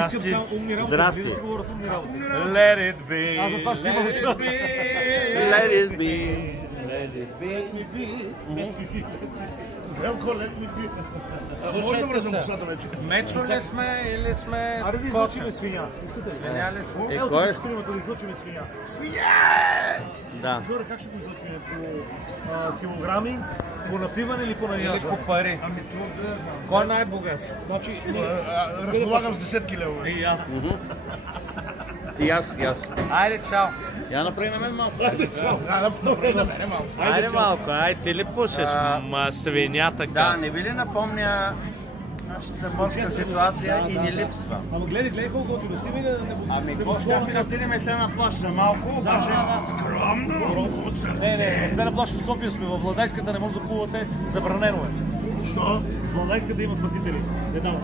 Здрасти. Let it be. Аз за това ще си има уча. Let it be. Може да върнем косата вече. Мечо ли сме или сме... Аре да излучиме свиня. Искате ли? Свиня ли сме? Ето Кой? тук да излучиме свиня. Да. Жоре, как ще го излучиме? По килограми, по напиване или по Или наяжа? по пари. Кой е най-богат? Значи, Разполагам с десетки левове. и аз. И аз. Айде, чао. Я направи на мен малко. Айде малко, айде ти ли пушеш? Ма свиня така. Да, не ви ли напомня нашата морска ситуация и ни липсва? Ама гледай колко ти да стига да Ами, какво ще да отидем се на плащ на малко, обаче... Не сме на плащ в София, сме във Владайската, не може да плувате, забранено е. Що? В Владайската има спасители. Не даваш.